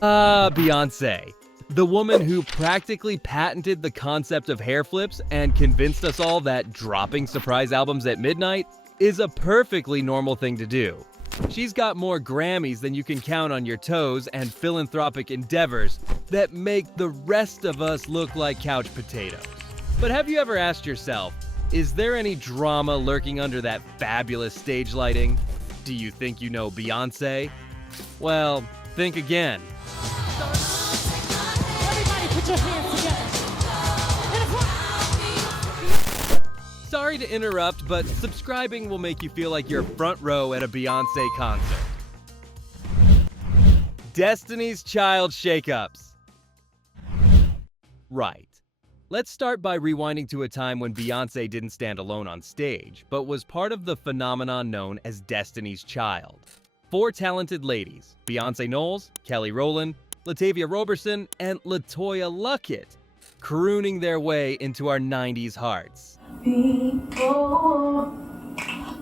Beyoncé. The woman who practically patented the concept of hair flips and convinced us all that dropping surprise albums at midnight is a perfectly normal thing to do. She's got more Grammys than you can count on your toes and philanthropic endeavors that make the rest of us look like couch potatoes. But have you ever asked yourself, is there any drama lurking under that fabulous stage lighting? Do you think you know Beyoncé? Well, think again. Everybody put your hands together. Sorry to interrupt, but subscribing will make you feel like you're front row at a Beyoncé concert. Destiny's Child shakeups. Right. Let's start by rewinding to a time when Beyoncé didn't stand alone on stage, but was part of the phenomenon known as Destiny's Child. Four talented ladies, Beyoncé Knowles, Kelly Rowland, Latavia Roberson, and LaToya Luckett, crooning their way into our 90s hearts. People,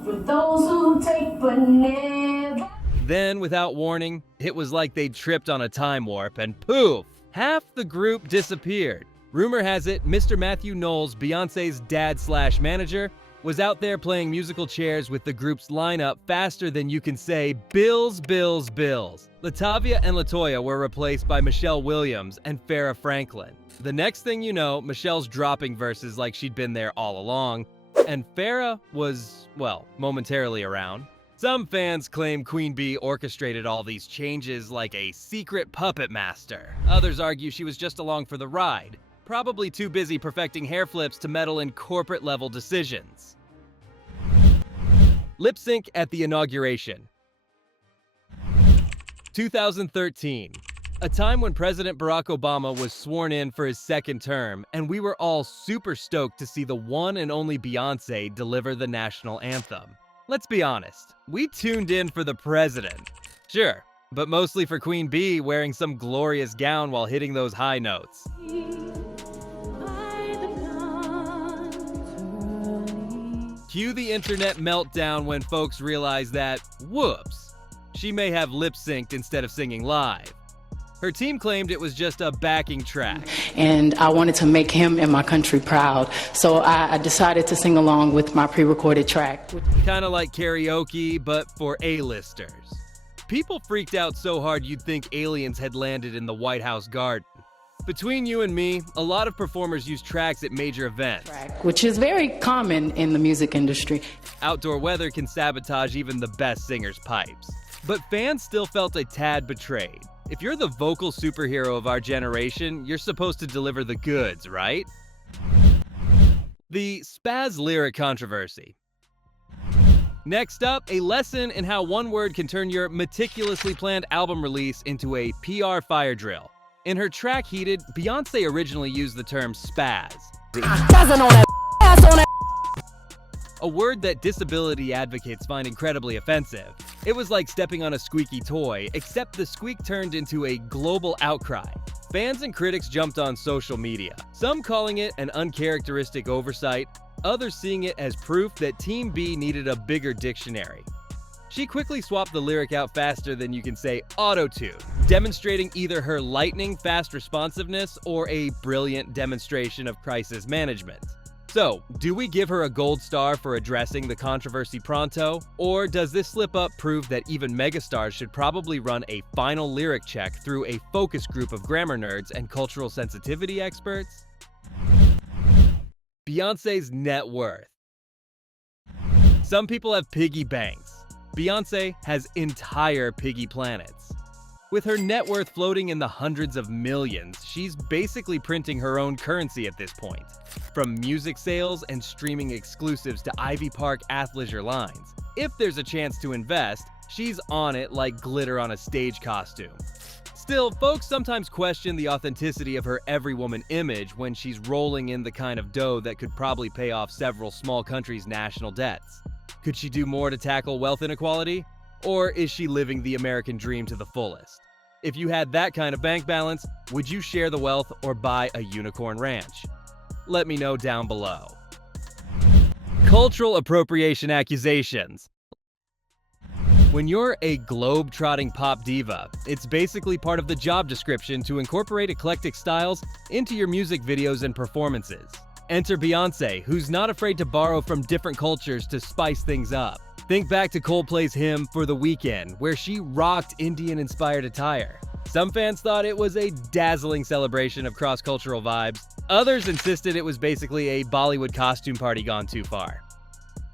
for those who take but never. Then, without warning, it was like they'd tripped on a time warp and poof! Half the group disappeared. Rumor has it, Mr. Matthew Knowles, Beyoncé's dad/manager, was out there playing musical chairs with the group's lineup faster than you can say, Bills, Bills, Bills. Latavia and LaToya were replaced by Michelle Williams and Farrah Franklin. The next thing you know, Michelle's dropping verses like she'd been there all along, and Farrah was, well, momentarily around. Some fans claim Queen Bee orchestrated all these changes like a secret puppet master. Others argue she was just along for the ride, probably too busy perfecting hair flips to meddle in corporate-level decisions. Lip sync at the inauguration. 2013. A time when President Barack Obama was sworn in for his second term, and we were all super stoked to see the one and only Beyoncé deliver the national anthem. Let's be honest, we tuned in for the president. Sure, but mostly for Queen Bee wearing some glorious gown while hitting those high notes. Cue the internet meltdown when folks realize that, whoops, she may have lip-synced instead of singing live. Her team claimed it was just a backing track. And I wanted to make him and my country proud, so I decided to sing along with my pre-recorded track. Kinda like karaoke, but for A-listers. People freaked out so hard you'd think aliens had landed in the White House garden. Between you and me, a lot of performers use tracks at major events. Which is very common in the music industry. Outdoor weather can sabotage even the best singer's pipes. But fans still felt a tad betrayed. If you're the vocal superhero of our generation, you're supposed to deliver the goods, right? The spaz lyric controversy. Next up, a lesson in how one word can turn your meticulously planned album release into a PR fire drill. In her track Heated, Beyoncé originally used the term spaz. A word that disability advocates find incredibly offensive. It was like stepping on a squeaky toy, except the squeak turned into a global outcry. Fans and critics jumped on social media, some calling it an uncharacteristic oversight, others seeing it as proof that Team B needed a bigger dictionary. She quickly swapped the lyric out faster than you can say auto-tune, demonstrating either her lightning-fast responsiveness or a brilliant demonstration of crisis management. So, do we give her a gold star for addressing the controversy pronto? Or does this slip-up prove that even megastars should probably run a final lyric check through a focus group of grammar nerds and cultural sensitivity experts? Beyoncé's net worth. Some people have piggy banks. Beyoncé has entire piggy planets. With her net worth floating in the hundreds of millions, she's basically printing her own currency at this point. From music sales and streaming exclusives to Ivy Park athleisure lines. If there's a chance to invest, she's on it like glitter on a stage costume. Still, folks sometimes question the authenticity of her every woman image when she's rolling in the kind of dough that could probably pay off several small countries' national debts. Could she do more to tackle wealth inequality? Or is she living the American dream to the fullest? If you had that kind of bank balance, would you share the wealth or buy a unicorn ranch? Let me know down below. Cultural appropriation accusations. When you're a globe-trotting pop diva, it's basically part of the job description to incorporate eclectic styles into your music videos and performances. Enter Beyoncé, who's not afraid to borrow from different cultures to spice things up. Think back to Coldplay's hymn For the Weekend, where she rocked Indian-inspired attire. Some fans thought it was a dazzling celebration of cross-cultural vibes. Others insisted it was basically a Bollywood costume party gone too far.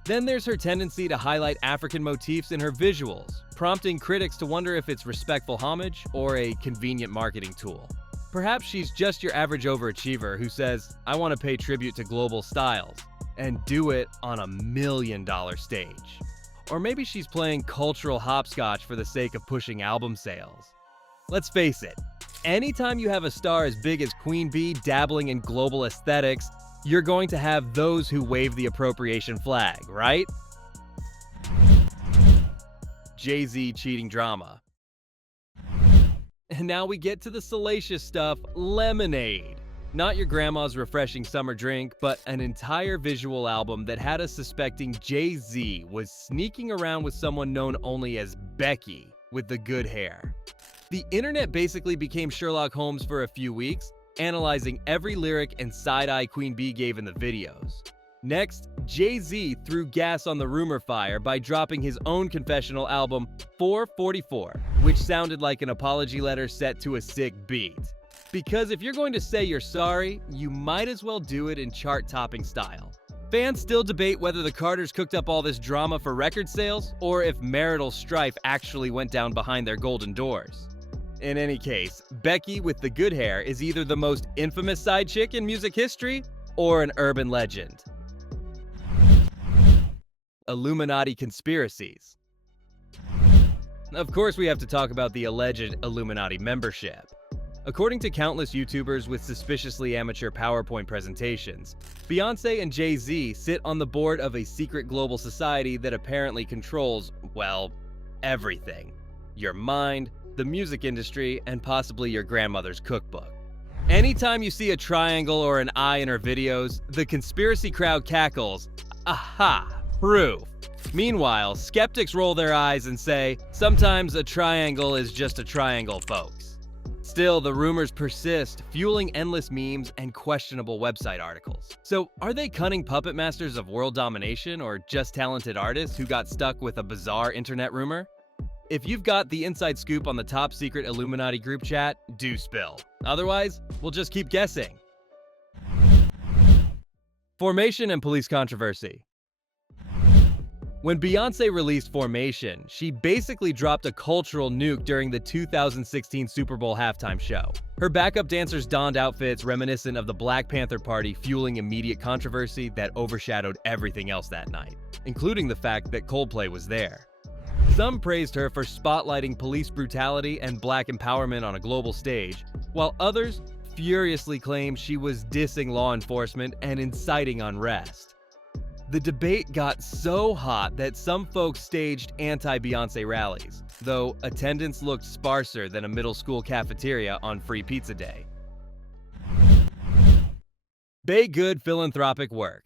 Then there's her tendency to highlight African motifs in her visuals, prompting critics to wonder if it's respectful homage or a convenient marketing tool. Perhaps she's just your average overachiever who says, I want to pay tribute to global styles, and do it on a $1 million stage. Or maybe she's playing cultural hopscotch for the sake of pushing album sales. Let's face it, anytime you have a star as big as Queen Bee dabbling in global aesthetics, you're going to have those who wave the appropriation flag, right? Jay-Z cheating drama. And now we get to the salacious stuff, lemonade. Not your grandma's refreshing summer drink, but an entire visual album that had us suspecting Jay-Z was sneaking around with someone known only as Becky with the good hair. The internet basically became Sherlock Holmes for a few weeks, analyzing every lyric and side-eye Queen Bee gave in the videos. Next, Jay-Z threw gas on the rumor fire by dropping his own confessional album, 444, which sounded like an apology letter set to a sick beat. Because if you're going to say you're sorry, you might as well do it in chart-topping style. Fans still debate whether the Carters cooked up all this drama for record sales, or if marital strife actually went down behind their golden doors. In any case, Becky with the good hair is either the most infamous side chick in music history or an urban legend. Illuminati conspiracies. Of course, we have to talk about the alleged Illuminati membership. According to countless YouTubers with suspiciously amateur PowerPoint presentations, Beyoncé and Jay-Z sit on the board of a secret global society that apparently controls, well, everything. Your mind, the music industry, and possibly your grandmother's cookbook. Anytime you see a triangle or an eye in her videos, the conspiracy crowd cackles, aha, proof. Meanwhile, skeptics roll their eyes and say, sometimes a triangle is just a triangle, folks. Still, the rumors persist, fueling endless memes and questionable website articles. So, are they cunning puppet masters of world domination or just talented artists who got stuck with a bizarre internet rumor? If you've got the inside scoop on the top secret Illuminati group chat, do spill. Otherwise, we'll just keep guessing. Formation and police controversy. When Beyoncé released Formation, she basically dropped a cultural nuke during the 2016 Super Bowl halftime show. Her backup dancers donned outfits reminiscent of the Black Panther Party, fueling immediate controversy that overshadowed everything else that night, including the fact that Coldplay was there. Some praised her for spotlighting police brutality and black empowerment on a global stage, while others furiously claimed she was dissing law enforcement and inciting unrest. The debate got so hot that some folks staged anti-Beyoncé rallies, though attendance looked sparser than a middle school cafeteria on Free Pizza Day. Good philanthropic work.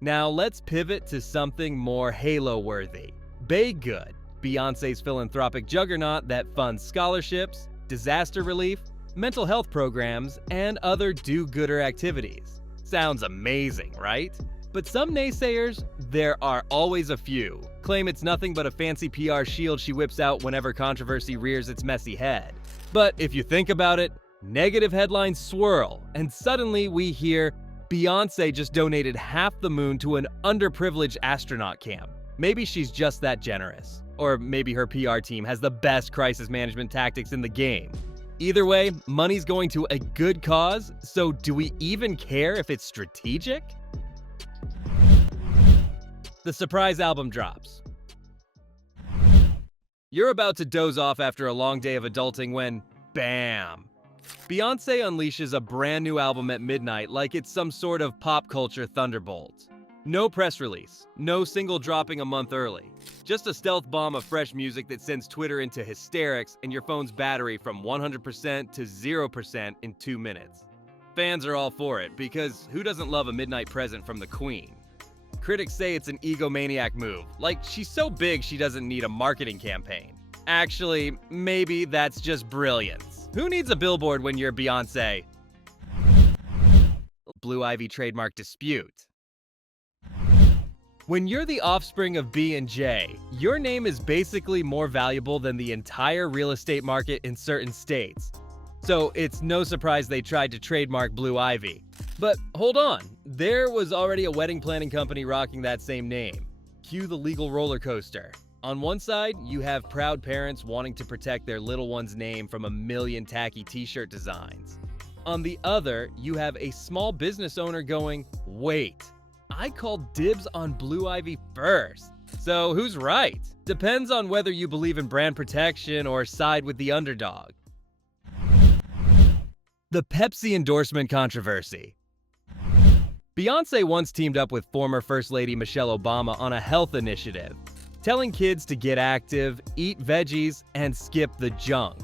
Now let's pivot to something more Halo-worthy. Good, Beyoncé's philanthropic juggernaut that funds scholarships, disaster relief, mental health programs, and other do-gooder activities. Sounds amazing, right? But some naysayers, there are always a few, claim it's nothing but a fancy PR shield she whips out whenever controversy rears its messy head. But if you think about it, negative headlines swirl, and suddenly we hear Beyoncé just donated half the moon to an underprivileged astronaut camp. Maybe she's just that generous. Or maybe her PR team has the best crisis management tactics in the game. Either way, money's going to a good cause, so do we even care if it's strategic? The surprise album drops. You're about to doze off after a long day of adulting when, bam! Beyoncé unleashes a brand new album at midnight like it's some sort of pop culture thunderbolt. No press release, no single dropping a month early. Just a stealth bomb of fresh music that sends Twitter into hysterics and your phone's battery from 100% to 0% in 2 minutes. Fans are all for it because who doesn't love a midnight present from the Queen? critics say it's an egomaniac move, like she's so big she doesn't need a marketing campaign. Actually, maybe that's just brilliance. Who needs a billboard when you're Beyoncé? Blue Ivy trademark dispute. When you're the offspring of B and J, your name is basically more valuable than the entire real estate market in certain states. So it's no surprise they tried to trademark Blue Ivy. But hold on, there was already a wedding planning company rocking that same name. Cue the legal roller coaster. On one side, you have proud parents wanting to protect their little one's name from a million tacky t-shirt designs. On the other, you have a small business owner going, wait, I called dibs on Blue Ivy first. So who's right? Depends on whether you believe in brand protection or side with the underdog. The Pepsi endorsement controversy. Beyoncé once teamed up with former First Lady Michelle Obama on a health initiative, telling kids to get active, eat veggies, and skip the junk.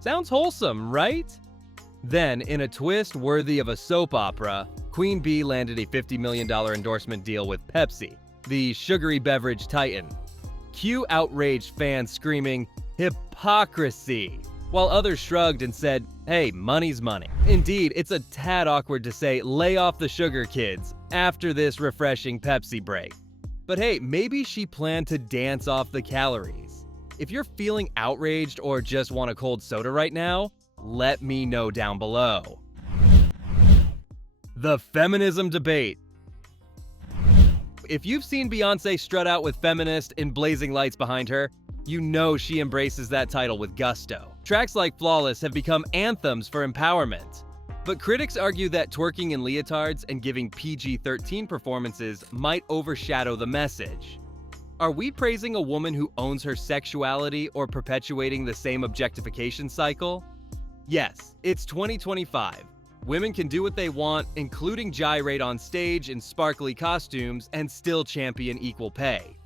Sounds wholesome, right? Then, in a twist worthy of a soap opera, Queen Bee landed a $50 million endorsement deal with Pepsi, the sugary beverage titan. Cue outraged fans screaming, "Hypocrisy!" while others shrugged and said, hey, money's money. Indeed, it's a tad awkward to say, lay off the sugar, kids, after this refreshing Pepsi break. But hey, maybe she planned to dance off the calories. If you're feeling outraged or just want a cold soda right now, let me know down below. The feminism debate. If you've seen Beyoncé strut out with feminist in blazing lights behind her, you know she embraces that title with gusto. Tracks like Flawless have become anthems for empowerment. But critics argue that twerking in leotards and giving PG-13 performances might overshadow the message. Are we praising a woman who owns her sexuality or perpetuating the same objectification cycle? Yes, it's 2025. Women can do what they want, including gyrate on stage in sparkly costumes, and still champion equal pay.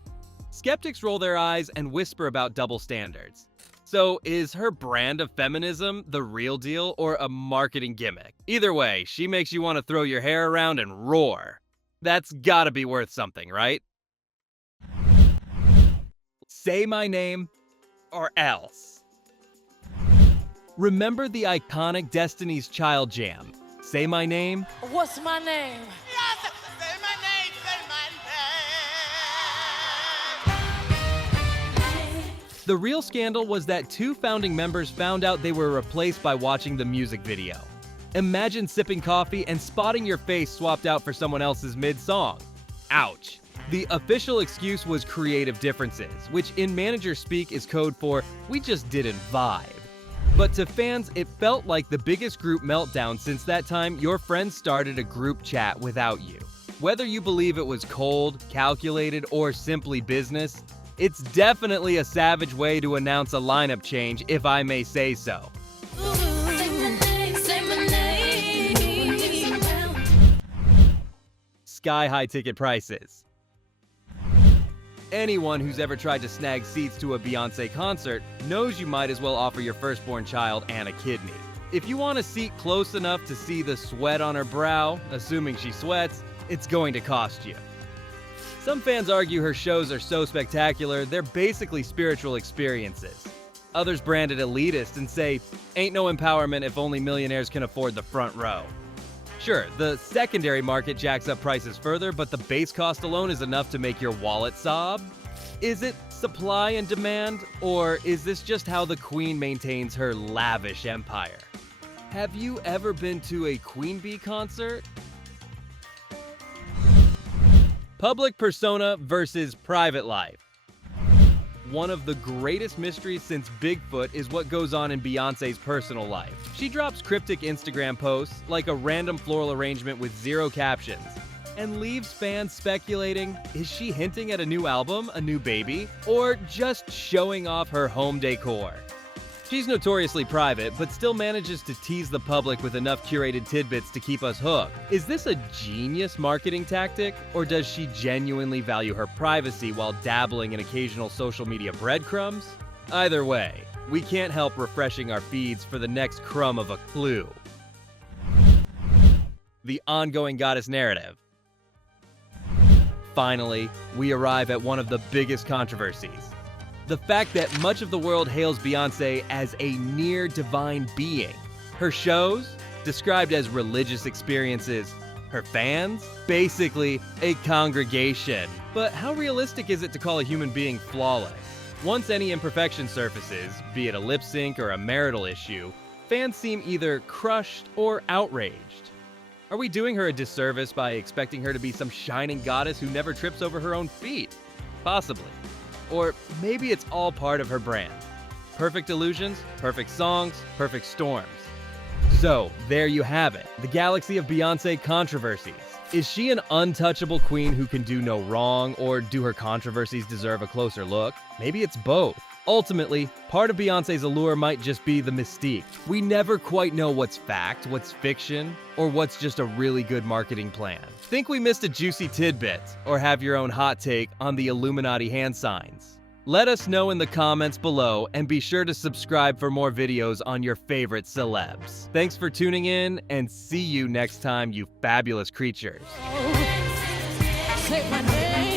Skeptics roll their eyes and whisper about double standards. So is her brand of feminism the real deal or a marketing gimmick? Either way, she makes you want to throw your hair around and roar. That's gotta be worth something, right? Say my name or else. Remember the iconic Destiny's Child jam, Say My Name? What's my name? Yes, say my name, say my name. The real scandal was that two founding members found out they were replaced by watching the music video. Imagine sipping coffee and spotting your face swapped out for someone else's mid-song. Ouch. The official excuse was creative differences, which in manager speak is code for "we just didn't vibe." But to fans, it felt like the biggest group meltdown since that time your friends started a group chat without you. Whether you believe it was cold, calculated, or simply business, it's definitely a savage way to announce a lineup change, if I may say so. Sky-high ticket prices. Anyone who's ever tried to snag seats to a Beyoncé concert knows you might as well offer your firstborn child and a kidney. If you want a seat close enough to see the sweat on her brow, assuming she sweats, it's going to cost you. Some fans argue her shows are so spectacular, they're basically spiritual experiences. Others brand it elitist and say, ain't no empowerment if only millionaires can afford the front row. Sure, the secondary market jacks up prices further, but the base cost alone is enough to make your wallet sob? Is it supply and demand, or is this just how the Queen maintains her lavish empire? Have you ever been to a Queen Bee concert? Public persona versus private life. One of the greatest mysteries since Bigfoot is what goes on in Beyoncé's personal life. She drops cryptic Instagram posts, like a random floral arrangement with zero captions, and leaves fans speculating, is she hinting at a new album, a new baby, or just showing off her home decor? She's notoriously private, but still manages to tease the public with enough curated tidbits to keep us hooked. Is this a genius marketing tactic, or does she genuinely value her privacy while dabbling in occasional social media breadcrumbs? Either way, we can't help refreshing our feeds for the next crumb of a clue. The ongoing goddess narrative. finally, we arrive at one of the biggest controversies. The fact that much of the world hails Beyoncé as a near-divine being. Her shows, described as religious experiences. Her fans, basically a congregation. But how realistic is it to call a human being flawless? Once any imperfection surfaces, be it a lip sync or a marital issue, fans seem either crushed or outraged. Are we doing her a disservice by expecting her to be some shining goddess who never trips over her own feet? Possibly. Or maybe it's all part of her brand. Perfect illusions, perfect songs, perfect storms. So, there you have it, the galaxy of Beyoncé controversies. Is she an untouchable queen who can do no wrong, or do her controversies deserve a closer look? Maybe it's both. Ultimately, part of Beyoncé's allure might just be the mystique. We never quite know what's fact, what's fiction, or what's just a really good marketing plan. Think we missed a juicy tidbit, or have your own hot take on the Illuminati hand signs? Let us know in the comments below, and be sure to subscribe for more videos on your favorite celebs. Thanks for tuning in, and see you next time, you fabulous creatures. Say my name.